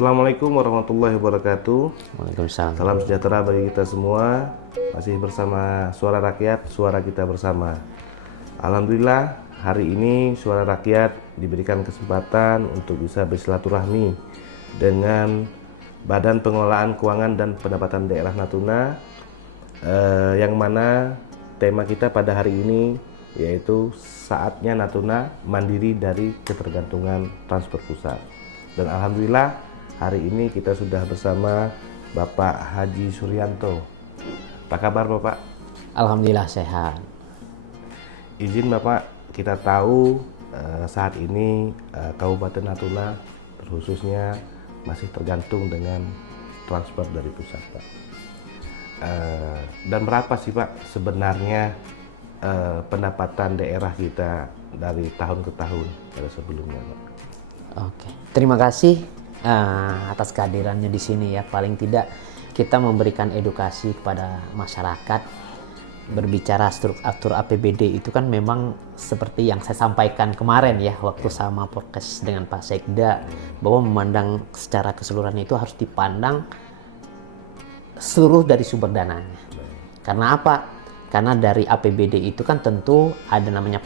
Assalamualaikum warahmatullahi wabarakatuh. Waalaikumsalam. Salam sejahtera bagi kita semua. Masih bersama Suara Rakyat, suara kita bersama. Alhamdulillah, hari ini Suara Rakyat diberikan kesempatan untuk bisa bersilaturahmi dengan Badan Pengelolaan Keuangan dan Pendapatan Daerah Natuna, yang mana tema kita pada hari ini yaitu saatnya Natuna mandiri dari ketergantungan transfer pusat. Dan alhamdulillah hari ini kita sudah bersama Bapak Haji Suryanto. Apa kabar Bapak? Alhamdulillah sehat. Izin Bapak, kita tahu saat ini Kabupaten Natuna khususnya masih tergantung dengan transfer dari pusat, Pak. Dan berapa sih Pak sebenarnya pendapatan daerah kita dari tahun ke tahun pada sebelumnya, Pak? Oke, terima kasih atas kehadirannya di sini ya. Paling tidak kita memberikan edukasi kepada masyarakat. Berbicara struktur APBD itu kan memang seperti yang saya sampaikan kemarin ya, waktu sama podcast dengan Pak Sekda, bahwa memandang secara keseluruhan itu harus dipandang seluruh dari sumber dananya. Karena apa? Karena dari APBD itu kan tentu ada namanya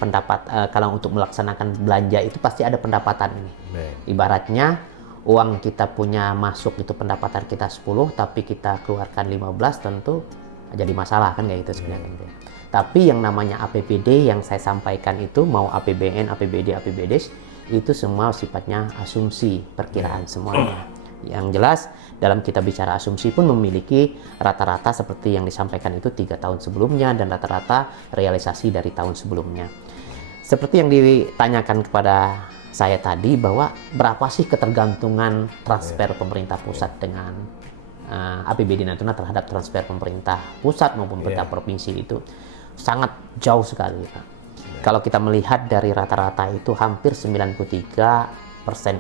kalau untuk melaksanakan belanja itu pasti ada pendapatan ini. Ibaratnya uang kita punya masuk itu pendapatan kita 10 tapi kita keluarkan 15, tentu jadi masalah kan kayak gitu sebenarnya. Tapi yang namanya APBD yang saya sampaikan itu mau APBN, APBD, APBDes itu semua sifatnya asumsi, perkiraan semuanya. Yang jelas dalam kita bicara asumsi pun memiliki rata-rata seperti yang disampaikan itu 3 tahun sebelumnya dan rata-rata realisasi dari tahun sebelumnya. Seperti yang ditanyakan kepada saya tadi, bahwa berapa sih ketergantungan transfer pemerintah pusat dengan APBD Natuna terhadap transfer pemerintah pusat maupun pemerintah provinsi, itu sangat jauh sekali, Pak. Kalau kita melihat dari rata-rata itu hampir 93%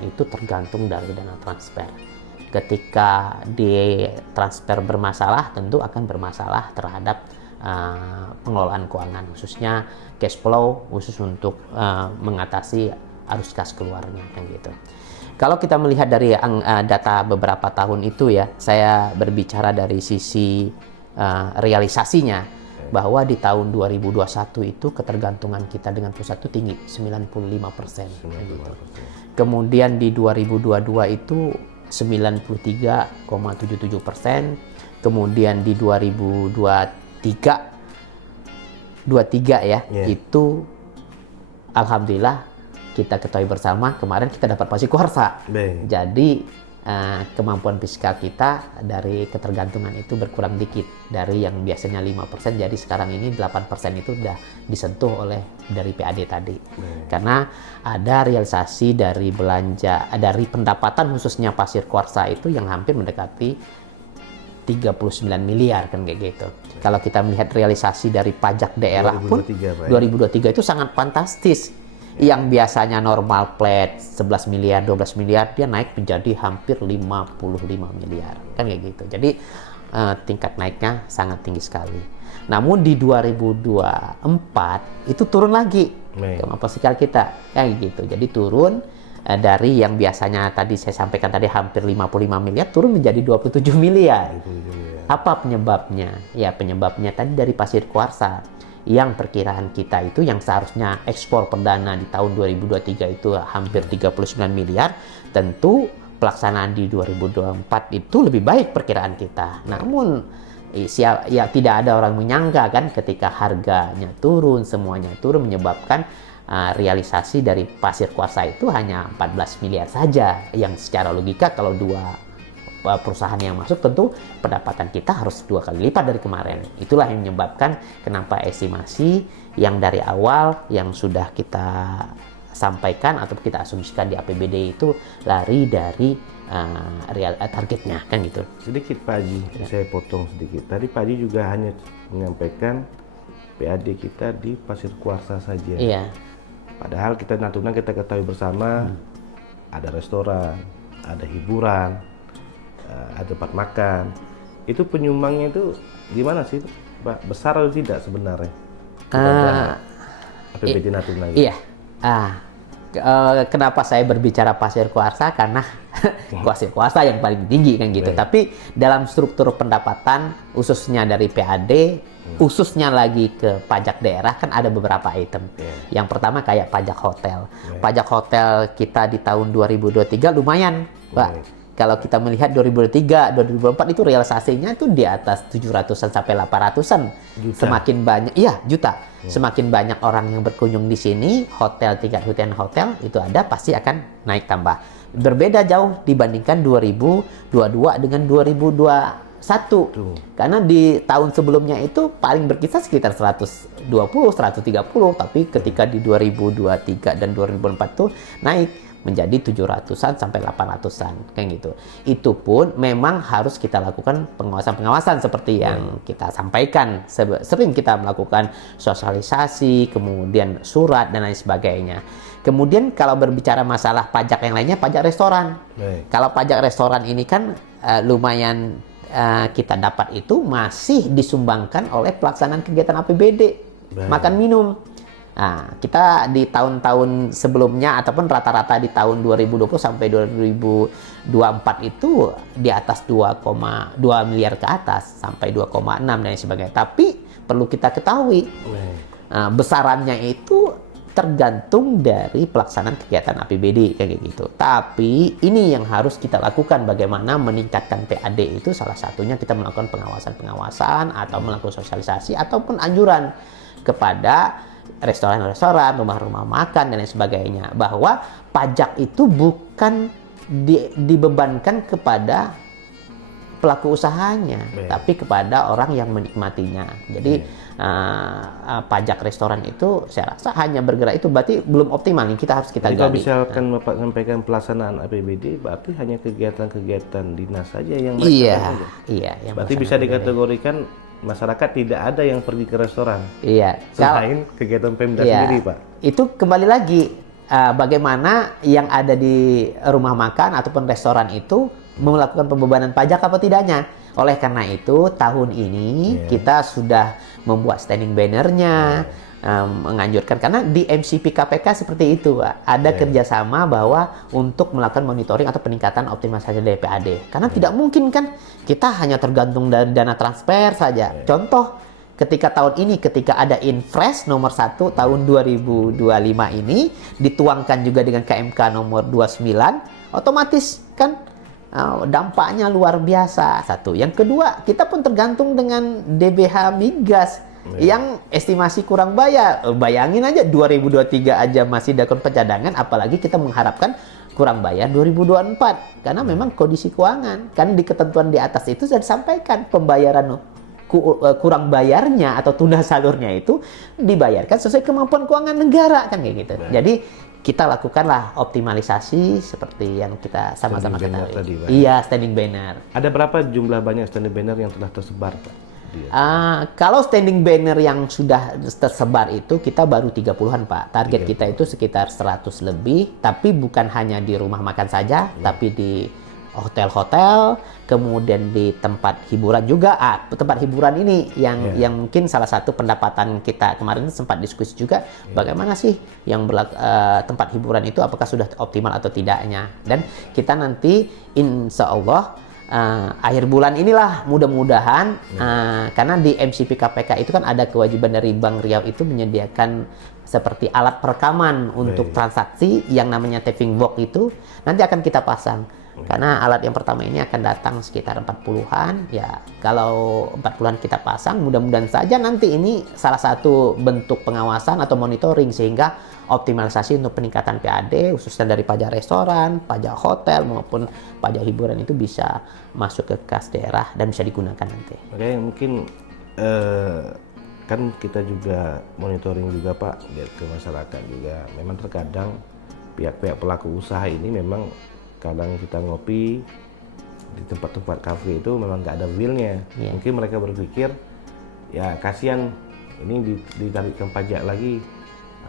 itu tergantung dari dana transfer. Ketika di transfer bermasalah, tentu akan bermasalah terhadap pengelolaan keuangan, khususnya cash flow, khusus untuk mengatasi arus kas keluarnya kan gitu. Kalau kita melihat dari data beberapa tahun itu ya, saya berbicara dari sisi realisasinya, bahwa di tahun 2021 itu ketergantungan kita dengan pusat itu tinggi, 95%. Gitu. Kemudian di 2022 itu 93,77%. Kemudian di 2023 ya, itu alhamdulillah kita ketahui bersama kemarin kita dapat pasir kuarsa. Jadi kemampuan fiskal kita dari ketergantungan itu berkurang dikit, dari yang biasanya 5%, jadi sekarang ini 8% itu sudah disentuh oleh dari PAD tadi. Karena ada realisasi dari belanja, dari pendapatan khususnya pasir kuarsa itu yang hampir mendekati 39 miliar kan kayak gitu. Kalau kita melihat realisasi dari pajak daerah 2023, pun 2023 itu sangat fantastis. Yang biasanya normal flat 11 miliar, 12 miliar, dia naik menjadi hampir 55 miliar. Kan kayak gitu. Jadi tingkat naiknya sangat tinggi sekali. Namun di 2024 itu turun lagi kemampuan fiskal kita. Kayak gitu. Jadi turun dari yang biasanya tadi saya sampaikan tadi hampir 55 miliar turun menjadi 27 miliar. Apa penyebabnya? Ya penyebabnya tadi dari pasir kuarsa. Yang perkiraan kita itu yang seharusnya ekspor perdana di tahun 2023 itu hampir 39 miliar, tentu pelaksanaan di 2024 itu lebih baik perkiraan kita. Namun ya tidak ada orang menyangka kan ketika harganya turun, semuanya turun, menyebabkan realisasi dari pasir kuarsa itu hanya 14 miliar saja, yang secara logika kalau dua perusahaan yang masuk tentu pendapatan kita harus 2 kali lipat dari kemarin. Itulah yang menyebabkan kenapa estimasi yang dari awal yang sudah kita sampaikan atau kita asumsikan di APBD itu lari dari targetnya kan gitu. Sedikit Pak Haji, saya potong sedikit. Tadi Pak Haji juga hanya menyampaikan PAD kita di pasir kuarsa saja. Iya. Padahal kita Natuna kita ketahui bersama ada restoran, ada hiburan, ada tempat makan. Itu penyumbangnya itu gimana sih Pak? Besar atau tidak sebenarnya? APBD Natuna gitu? Iya. Kenapa saya berbicara pasir kuarsa? Karena kuasa yang paling tinggi kan gitu. Tapi dalam struktur pendapatan khususnya dari PAD, khususnya lagi ke pajak daerah kan ada beberapa item. Yang pertama kayak pajak hotel. Pajak hotel kita di tahun 2023 lumayan, Pak. Kalau kita melihat 2023, 2024 itu realisasinya itu di atas 700-an sampai 800-an. Semakin banyak, iya juta. Semakin banyak orang yang berkunjung di sini, hotel, tingkat hunian hotel itu ada, pasti akan naik tambah. Berbeda jauh dibandingkan 2022 dengan 2021. Karena di tahun sebelumnya itu paling berkisar sekitar 120, 130, tapi ketika di 2023 dan 2024 tuh naik menjadi 700-an sampai 800-an kayak gitu. Itu pun memang harus kita lakukan pengawasan-pengawasan seperti yang kita sampaikan. Sering kita melakukan sosialisasi, kemudian surat dan lain sebagainya. Kemudian kalau berbicara masalah pajak yang lainnya, pajak restoran. Kalau pajak restoran ini kan lumayan kita dapat itu masih disumbangkan oleh pelaksanaan kegiatan APBD, makan minum. Nah, kita di tahun-tahun sebelumnya ataupun rata-rata di tahun 2020 sampai 2024 itu di atas 2,2 miliar ke atas sampai 2,6 dan sebagainya. Tapi perlu kita ketahui besarannya itu tergantung dari pelaksanaan kegiatan APBD kayak gitu. Tapi ini yang harus kita lakukan, bagaimana meningkatkan PAD itu salah satunya kita melakukan pengawasan atau melakukan sosialisasi ataupun anjuran kepada restoran-restoran, rumah-rumah makan dan lain sebagainya, bahwa pajak itu bukan dibebankan kepada pelaku usahanya, tapi kepada orang yang menikmatinya. Jadi pajak restoran itu saya rasa hanya bergerak itu berarti belum optimal nih, kita harus kita gali. Kalau misalkan Bapak sampaikan pelaksanaan APBD berarti hanya kegiatan-kegiatan dinas saja yang mereka yang berarti bisa dikategorikan masyarakat tidak ada yang pergi ke restoran. Selain kegiatan Pemda sendiri, Pak. Itu kembali lagi bagaimana yang ada di rumah makan ataupun restoran itu melakukan pembebanan pajak apa tidaknya. Oleh karena itu tahun ini kita sudah membuat standing bannernya, menganjurkan, karena di MCP KPK seperti itu, Pak. Ada kerjasama bahwa untuk melakukan monitoring atau peningkatan optimalisasi dari PAD. Karena tidak mungkin kan kita hanya tergantung dari dana transfer saja. Contoh, ketika tahun ini, ketika ada Infres nomor 1 tahun 2025 ini, dituangkan juga dengan KMK nomor 29, otomatis kan dampaknya luar biasa. Satu. Yang kedua, kita pun tergantung dengan DBH Migas yang estimasi kurang bayar. Bayangin aja 2023 aja masih dilakukan pencadangan, apalagi kita mengharapkan kurang bayar 2024. Karena memang kondisi keuangan, kan di ketentuan di atas itu sudah disampaikan pembayaran kurang bayarnya atau tunda salurnya itu dibayarkan sesuai kemampuan keuangan negara kan kayak gitu. Jadi kita lakukanlah optimalisasi seperti yang kita sama-sama ketahui. Iya, standing banner. Ada berapa jumlah banyak standing banner yang telah tersebar, Pak? Kalau standing banner yang sudah tersebar itu kita baru 30-an, Pak. Target kita itu sekitar 100 lebih, tapi bukan hanya di rumah makan saja, tapi di hotel-hotel, kemudian di tempat hiburan juga. Tempat hiburan ini yang mungkin salah satu pendapatan kita kemarin sempat diskusi juga, bagaimana sih yang tempat hiburan itu apakah sudah optimal atau tidaknya. Dan kita nanti insya Allah akhir bulan inilah mudah-mudahan karena di MCP KPK itu kan ada kewajiban dari Bank Riau itu menyediakan seperti alat perekaman untuk transaksi yang namanya tapping box itu nanti akan kita pasang. Karena alat yang pertama ini akan datang sekitar 40-an, ya kalau 40-an kita pasang, mudah-mudahan saja nanti ini salah satu bentuk pengawasan atau monitoring sehingga optimalisasi untuk peningkatan PAD khususnya dari pajak restoran, pajak hotel maupun pajak hiburan itu bisa masuk ke kas daerah dan bisa digunakan nanti. Oke, mungkin kan kita juga monitoring juga, Pak, lihat ke masyarakat juga. Memang terkadang pihak-pihak pelaku usaha ini memang kadang kita ngopi di tempat-tempat kafe itu memang nggak ada feel-nya. Mungkin mereka berpikir ya kasihan ini ditarikkan pajak lagi,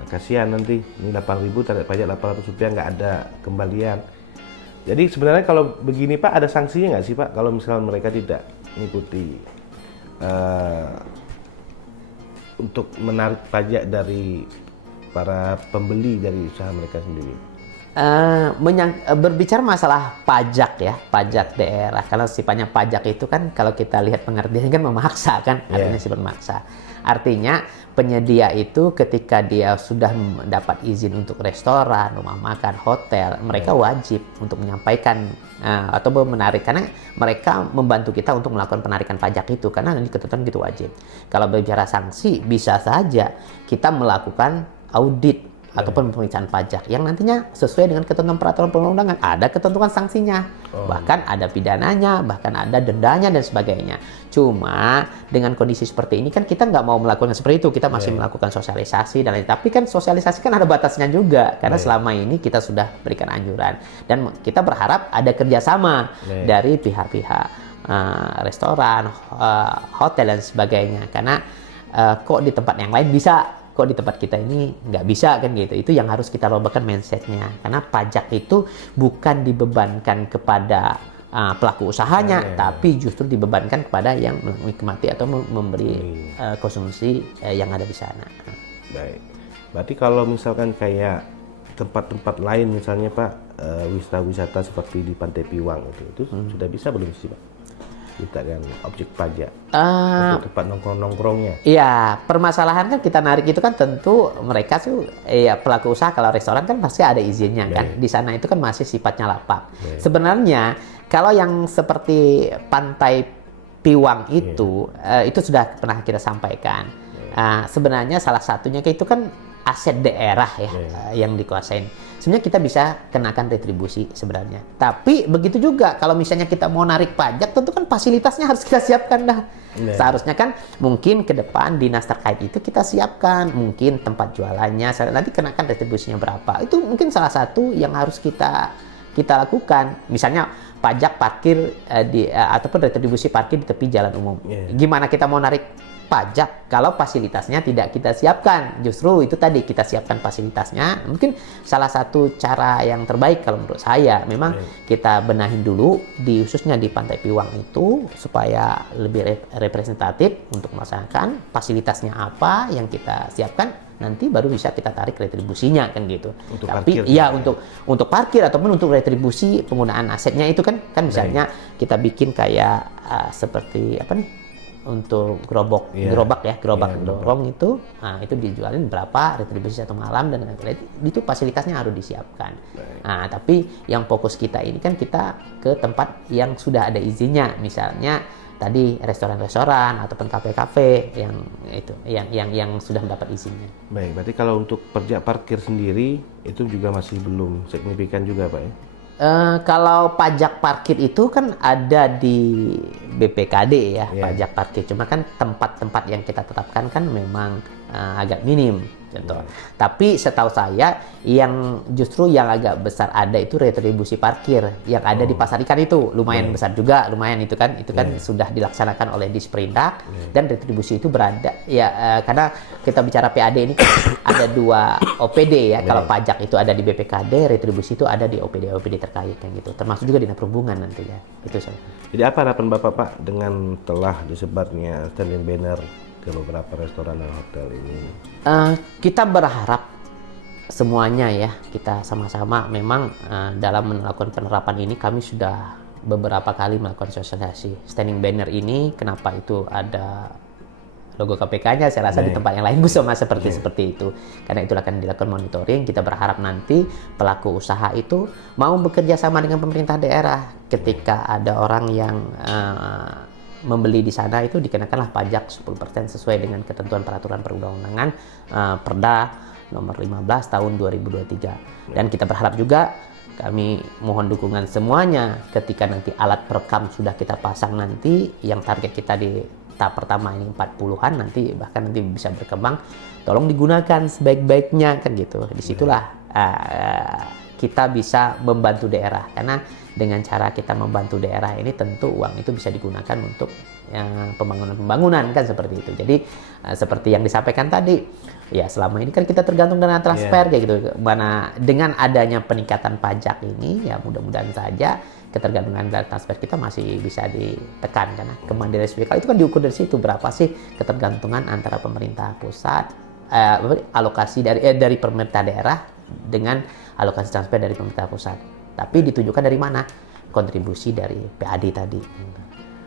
kasihan nanti ini 8.000 tarik pajak 800 rupiah nggak ada kembalian. Jadi sebenarnya kalau begini, Pak, ada sanksinya nggak sih, Pak, kalau misalnya mereka tidak mengikuti untuk menarik pajak dari para pembeli dari usaha mereka sendiri? Berbicara masalah pajak ya, pajak daerah. Kalau sifatnya pajak itu kan kalau kita lihat pengertiannya kan memaksa kan, artinya sifat memaksa. Artinya penyedia itu ketika dia sudah mendapat izin untuk restoran, rumah makan, hotel, mereka wajib untuk menyampaikan atau menarik, karena mereka membantu kita untuk melakukan penarikan pajak itu karena di ketentuan gitu wajib. Kalau berbicara sanksi, bisa saja kita melakukan audit ataupun pemeriksaan pajak yang nantinya sesuai dengan ketentuan peraturan perundang-undangan, ada ketentuan sanksinya, bahkan ada pidananya, bahkan ada dendanya dan sebagainya. Cuma dengan kondisi seperti ini kan kita nggak mau melakukan seperti itu, kita masih melakukan sosialisasi dan lain. Tapi kan sosialisasi kan ada batasnya juga, karena selama ini kita sudah berikan anjuran dan kita berharap ada kerjasama dari pihak-pihak restoran, hotel dan sebagainya. Karena kok di tempat yang lain bisa, kok di tempat kita ini nggak bisa kan gitu. Itu yang harus kita robohkan mindsetnya, karena pajak itu bukan dibebankan kepada pelaku usahanya, tapi justru dibebankan kepada yang menikmati atau memberi konsumsi yang ada di sana. Baik, berarti kalau misalkan kayak tempat-tempat lain misalnya Pak, wisata-wisata seperti di Pantai Piwang itu sudah bisa belum sih Pak kita kan objek pajak untuk tempat nongkrong-nongkrongnya? Iya, permasalahan kan kita narik itu kan tentu mereka tuh pelaku usaha. Kalau restoran kan pasti ada izinnya kan. Di sana itu kan masih sifatnya lapak. Sebenarnya kalau yang seperti Pantai Piwang itu sudah pernah kita sampaikan. Sebenarnya salah satunya itu kan aset daerah ya yang dikuasain. Sebenarnya kita bisa kenakan retribusi sebenarnya. Tapi begitu juga kalau misalnya kita mau narik pajak, tentu kan fasilitasnya harus kita siapkan dah. Seharusnya kan mungkin ke depan dinas terkait itu kita siapkan, mungkin tempat jualannya, nanti kenakan retribusinya berapa. Itu mungkin salah satu yang harus kita lakukan. Misalnya pajak parkir ataupun retribusi parkir di tepi jalan umum. Gimana kita mau narik pajak kalau fasilitasnya tidak kita siapkan? Justru itu tadi, kita siapkan fasilitasnya. Mungkin salah satu cara yang terbaik kalau menurut saya memang kita benahin dulu khususnya di Pantai Piwang itu supaya lebih representatif untuk melaksanakan fasilitasnya apa yang kita siapkan, nanti baru bisa kita tarik retribusinya kan gitu. Untuk tapi parkir, iya untuk parkir ataupun untuk retribusi penggunaan asetnya itu kan misalnya kita bikin kayak seperti apa nih, untuk gerobak dorong itu dijualin berapa retribusi satu malam dan lain-lain, itu fasilitasnya harus disiapkan. Tapi yang fokus kita ini kan kita ke tempat yang sudah ada izinnya, misalnya tadi restoran-restoran ataupun kafe-kafe yang sudah mendapat izinnya. Baik, berarti kalau untuk pajak parkir sendiri itu juga masih belum signifikan juga Pak ya? Kalau pajak parkir itu kan ada di BPKD ya, pajak parkir. Cuma kan tempat-tempat yang kita tetapkan kan memang agak minim. Contoh. Tapi setahu saya yang justru yang agak besar ada itu retribusi parkir yang ada di Pasar Ikan, itu lumayan besar juga, lumayan itu kan sudah dilaksanakan oleh Disperindak dan retribusi itu berada karena kita bicara PAD ini kan ada 2 OPD ya. Kalau pajak itu ada di BPKD, retribusi itu ada di OPD terkait kan gitu. Termasuk juga Dinas Perhubungan nanti ya. Itu saya. Jadi apa harapan Bapak Pak dengan telah disebarnya standing banner ke beberapa restoran dan hotel ini? Kita berharap semuanya ya, kita sama-sama memang dalam melakukan penerapan ini kami sudah beberapa kali melakukan sosialisasi. Standing banner ini kenapa itu ada logo KPK-nya, saya rasa di tempat yang lain sama seperti itu. Karena itu akan dilakukan monitoring. Kita berharap nanti pelaku usaha itu mau bekerja sama dengan pemerintah daerah. Ketika ada orang yang membeli di sana itu dikenakanlah pajak 10% sesuai dengan ketentuan peraturan perundang-undangan Perda nomor 15 tahun 2023. Dan kita berharap juga, kami mohon dukungan semuanya ketika nanti alat perekam sudah kita pasang nanti, yang target kita di tahap pertama ini 40-an, nanti bahkan nanti bisa berkembang, tolong digunakan sebaik-baiknya kan gitu. Disitulah kita bisa membantu daerah, karena dengan cara kita membantu daerah ini tentu uang itu bisa digunakan untuk pembangunan kan seperti itu. Jadi seperti yang disampaikan tadi ya, selama ini kan kita tergantung dengan transfer kayak gitu. Mana dengan adanya peningkatan pajak ini ya mudah-mudahan saja ketergantungan dari transfer kita masih bisa ditekan, karena kemandirian fiskal itu kan diukur dari situ, berapa sih ketergantungan antara pemerintah pusat alokasi dari pemerintah daerah dengan alokasi transfer dari pemerintah pusat. Tapi ditunjukkan dari mana? Kontribusi dari PAD tadi.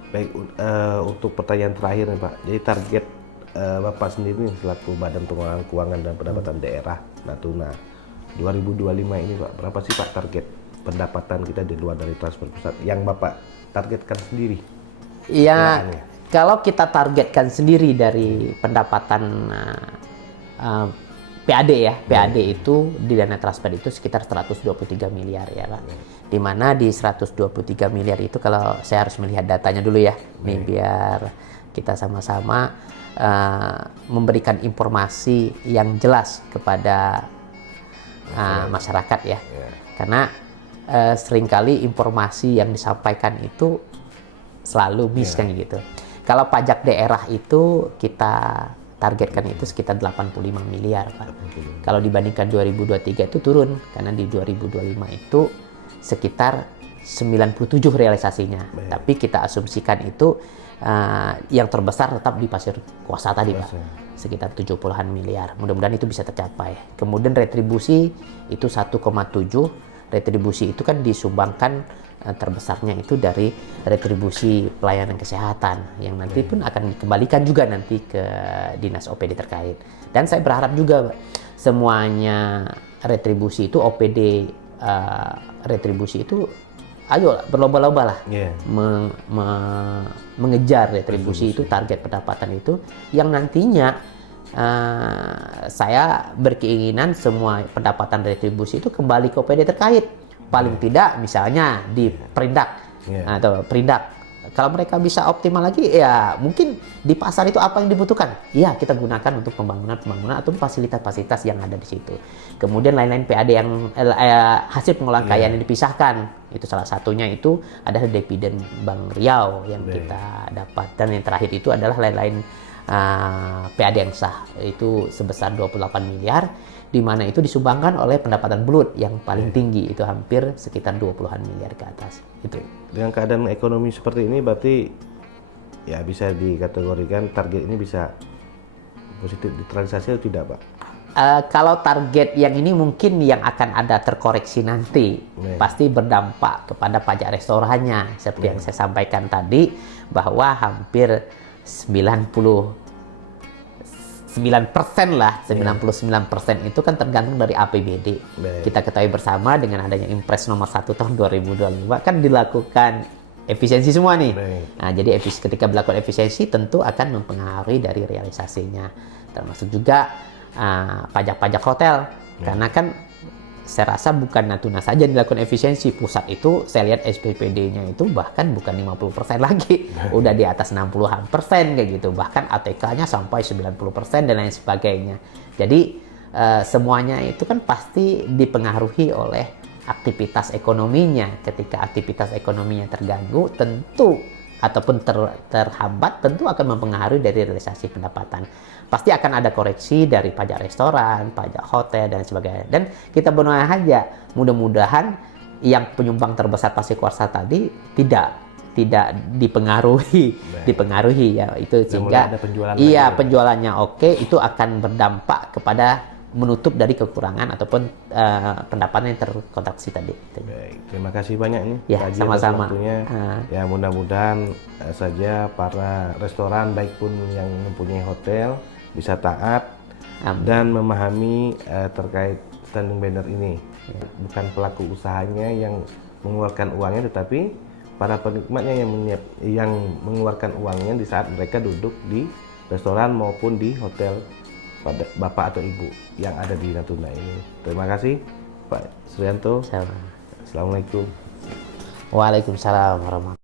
Baik, untuk pertanyaan terakhir nih Pak. Jadi target Bapak sendiri nih, selaku Badan Pengelolaan Keuangan dan Pendapatan Daerah Natuna 2025 ini Pak, berapa sih Pak target pendapatan kita di luar dari transfer pusat yang Bapak targetkan sendiri? Iya, kalau kita targetkan sendiri dari pendapatan PAD ya, PAD itu di dana transfer itu sekitar 123 miliar ya Pak. Di mana di 123 miliar itu kalau saya harus melihat datanya dulu ya, nih biar kita sama-sama memberikan informasi yang jelas kepada masyarakat ya. Karena seringkali informasi yang disampaikan itu selalu miss kan gitu. Kalau pajak daerah itu kita targetkan itu sekitar 85 miliar Pak. Kalau dibandingkan 2023 itu turun karena di 2025 itu sekitar 97 realisasinya. Tapi kita asumsikan itu yang terbesar tetap di Pasir Kuasa tadi Pak. Sekitar 70-an miliar. Mudah-mudahan itu bisa tercapai. Kemudian retribusi itu 1,7. Retribusi itu kan disumbangkan terbesarnya itu dari retribusi pelayanan kesehatan yang nanti pun akan dikembalikan juga nanti ke dinas OPD terkait. Dan saya berharap juga semuanya retribusi itu OPD retribusi itu ayo berlomba-lomba lah mengejar retribusi itu, target pendapatan itu yang nantinya saya berkeinginan semua pendapatan retribusi itu kembali ke OPD terkait. Paling tidak misalnya di Perindak atau Perindak. Kalau mereka bisa optimal lagi, ya mungkin di pasar itu apa yang dibutuhkan, ya kita gunakan untuk pembangunan atau fasilitas-fasilitas yang ada di situ. Kemudian lain-lain PAD yang hasil pengelolaan kekayaan yang dipisahkan, itu salah satunya itu adalah dividen Bank Riau yang kita dapat. Dan yang terakhir itu adalah lain-lain PAD yang sah, itu sebesar 28 miliar, di mana itu disumbangkan oleh pendapatan bulut yang paling tinggi, itu hampir sekitar 20-an miliar ke atas. Itu. Dengan keadaan ekonomi seperti ini berarti ya bisa dikategorikan target ini bisa positif ditransaksi atau tidak Pak? Kalau target yang ini mungkin yang akan ada terkoreksi nanti, pasti berdampak kepada pajak restorannya. Seperti yang saya sampaikan tadi, bahwa hampir 99% lah, 99% itu kan tergantung dari APBD. Kita ketahui bersama dengan adanya Impres nomor 1 tahun 2025 kan dilakukan efisiensi semua nih. Nah, jadi ketika melakukan efisiensi tentu akan mempengaruhi dari realisasinya. Termasuk juga pajak-pajak hotel. Karena kan saya rasa bukan Natuna saja dilakukan efisiensi, pusat itu saya lihat SPPD-nya itu bahkan bukan 50% lagi, udah di atas 60% kayak gitu, bahkan ATK-nya sampai 90% dan lain sebagainya. Jadi semuanya itu kan pasti dipengaruhi oleh aktivitas ekonominya. Ketika aktivitas ekonominya terganggu, tentu ataupun terhambat, tentu akan mempengaruhi dari realisasi pendapatan. Pasti akan ada koreksi dari pajak restoran, pajak hotel, dan sebagainya. Dan kita berdoa aja, mudah-mudahan yang penyumbang terbesar Pasir Kuarsa tadi tidak dipengaruhi ya itu, sehingga penjualannya oke, itu akan berdampak kepada menutup dari kekurangan ataupun pendapatan yang terkontraksi tadi. Baik, terima kasih banyak nih ya, sama-sama. Ya mudah-mudahan saja para restoran baik pun yang mempunyai hotel bisa taat dan memahami terkait standing banner ini. Bukan pelaku usahanya yang mengeluarkan uangnya, tetapi para penikmatnya yang mengeluarkan uangnya di saat mereka duduk di restoran maupun di hotel pada Bapak atau Ibu yang ada di Natuna ini. Terima kasih Pak Suryanto. Assalamualaikum. Waalaikumsalam warahmatullahi wabarakatuh.